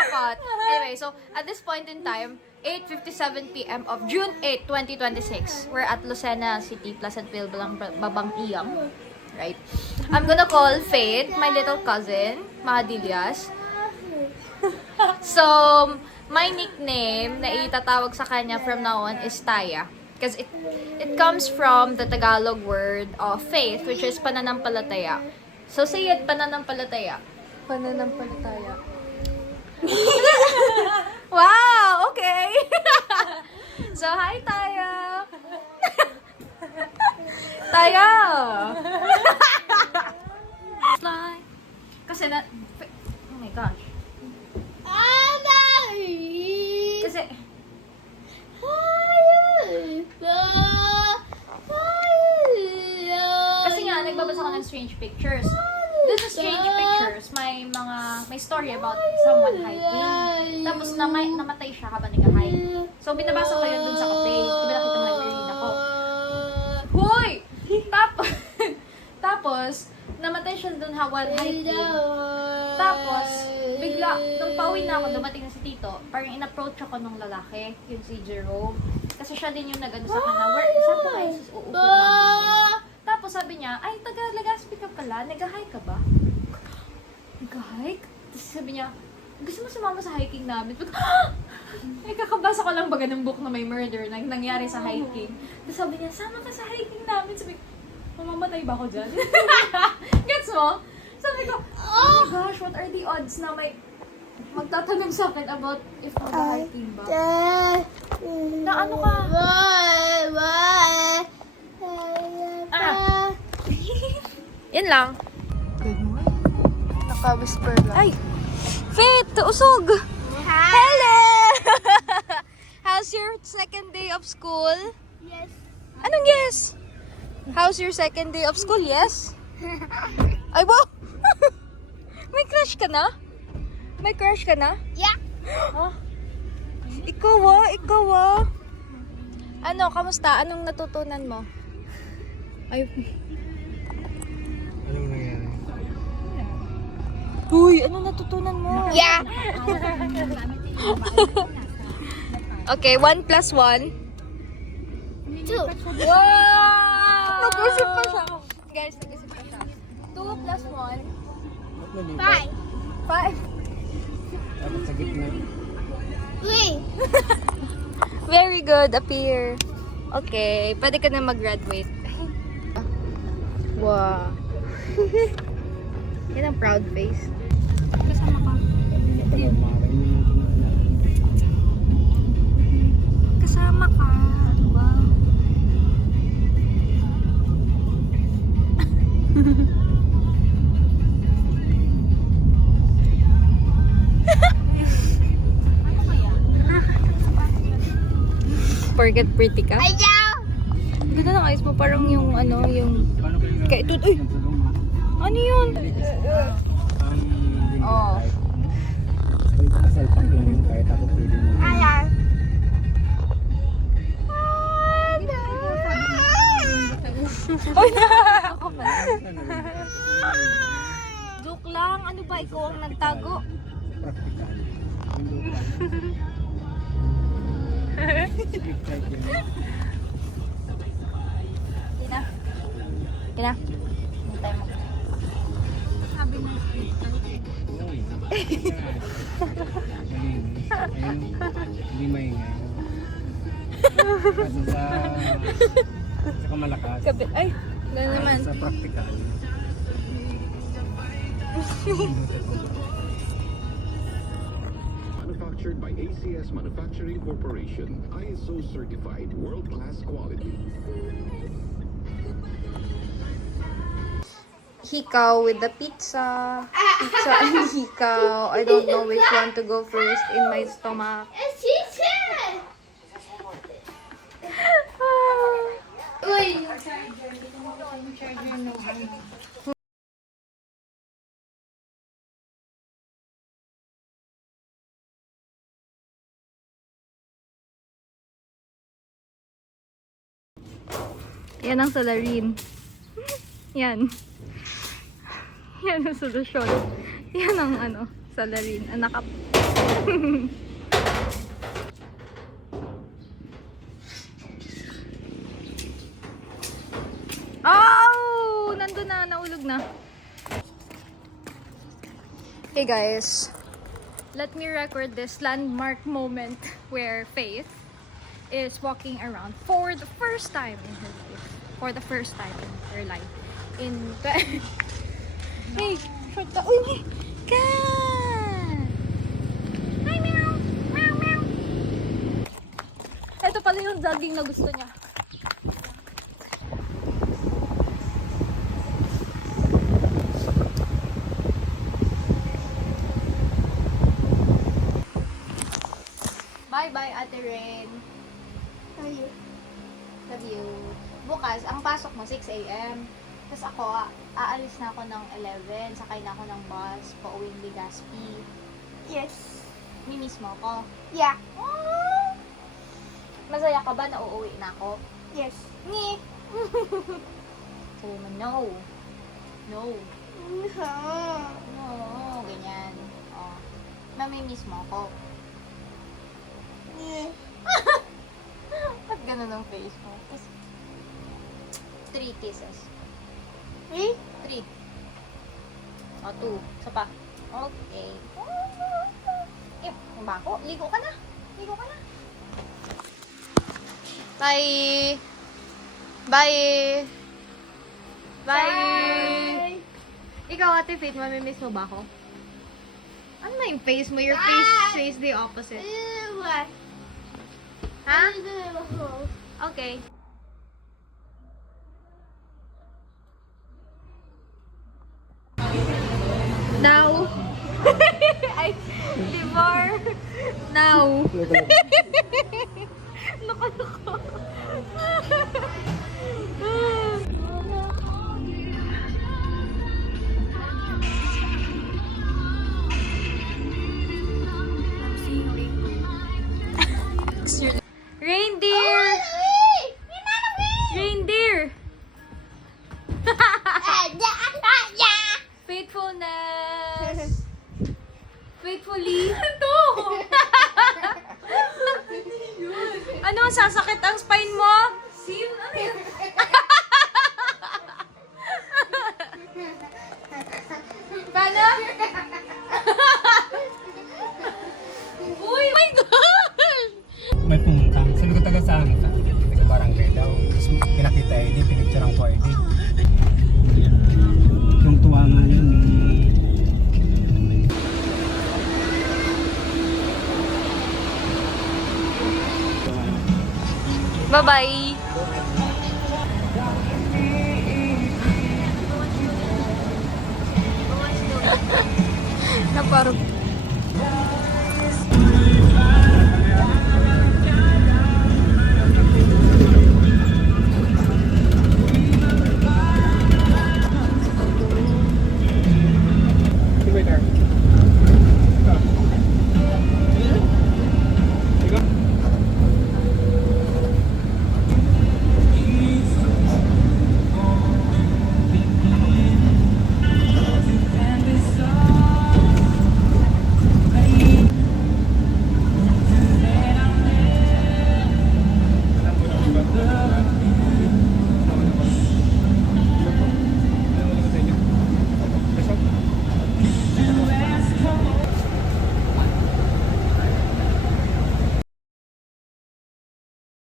nakakot. Anyway, so at this point in time, 8:57 p.m. of June 8, 2026. We're at Lucena City, Pleasantville, Babang Iyang. Right? I'm gonna call Faith, my little cousin, Mahadilias. So, my nickname na itatawag sa kanya from now on is Taya. Because it comes from the Tagalog word of faith, which is pananampalataya. So, say it, pananampalataya. Pananampalataya. Wow! Okay! So, hi, Taya! Taya! Fly. Kasi na... Oh my gosh. Kasi... Kasi nga, nagbabasa ko ng strange pictures. This is strange pictures. May story about someone hiking. Tapos namatay siya habang nag-hike. So, binabasa ko yun dun sa cafe. Diba nakita mo nag-read ako? Hoy! Tapos, namatay siya dun while hiking. Tapos, bigla, nung pauwi na ako, dumating na si Tito, parang in-approach ako nung lalaki, yun si Jerome. Kasi siya din yung nag-ano sa kanya, saan po kayo uupo namin? Tapos sabi niya, ay, taga-Legazpi ka pala, nag-hike ka ba? Nag-hike? Tapos sabi niya, gusto mo sumama sa hiking namin? Ay, kakabasa ko lang baga ng book na may murder na nangyari sa hiking. Tapos sabi niya, sama ka sa hiking namin. Sabi ko, mamamatay ba ako dyan? Gets mo? Sabi ko, oh my gosh, what are the odds na may magtatanong sa akin about if mag-hiking ba? Na ano ka? Yan lang. Naka-whisper lang. Ay! Faith! Usog! Hello! How's your second day of school? Yes. Anong yes? How's your second day of school? Yes? Ay, wow! May crush ka na? May crush ka na? Yeah. Huh? Ikaw ah. Ano, kamusta? Anong natutunan mo? Ay. Anong nangyari? Uy, anong natutunan mo? Yeah. Okay, 1 plus 1. 2. Wow! Nag-isip pa siya. Guys, nag-isip pa siya. 2 plus 1. 5. 5. Dapat sa gitna. 3. Very good, appear. Okay, pwede ka na mag-graduate. Wow. Yan ang proud face. Kasama ka. Wow. Forget pretty ka? Ayaw. Ganda ng eyes mo, parang yung ano, yung... Kaya ito, uy! Ano yun? Oh. Kasal pang yun kahit ako pwede mo. Ayaw. Uy, ako pala. Joke lang. Ano ba? Ikaw ang nagtago. Practical. Tina. Tina. Hintay mo. Sabi ng Hindi maingay. Kasi sa malakas. Kapit. Ay, gano'n naman. Sa practical. Manufactured by ACS Manufacturing Corporation, ISO certified world-class quality. Hikaw with the pizza. Pizza and hikaw. I don't know which one to go first in my stomach. Uy. Yan ang salarin. Yan. Yan ang solusyon. Yan ang ano, salarin. Anak ka. Oh! Nandun na, naulog na. Hey guys, let me record this landmark moment where Faith is walking around for the first time in her life. For the first time in her life. Hey, short ka. Uy, cat! Hi, meow! Meow, meow! Ito pala yung jogging na gusto niya. Bye-bye, Ate Rain. Love you. Bukas, ang pasok mo, 6 a.m. Tapos ako, aalis na ako ng 11. Sakay na ako ng bus, pauwing Legazpi. Yes. Mimiss mo ako. Yeah. Masaya ka ba na uuwi na ako? Yes. Ngi! Oh, no. No. No, ganyan. Oh. Mamimiss mo ako. Ba't ganun ang face mo? 3 kisses. 3? 3. O, 2. Isa pa. Okay. Yung bako. Ligo ka na. Ligo ka na. Bye. Bye. Bye. Ikaw, Ate Faith, mamimiss mo ba ako? Ano na yung face mo? Your face says the opposite. Ha? Okay. Now. Ay, before. Now. Loko-loko. Reindeer! Reindeer! Faithfulness! Faithfully! Ito! Ano? Sasakit ang spine mo? Sin? Ano yan? Paano? Uy! My God! May pumunta. Sabi ko taga saan ka? Taga barangay daw. Tapos pinakita ID, pinicturean ko ID. Yung tuwa nga yun. Bye-bye! Na parang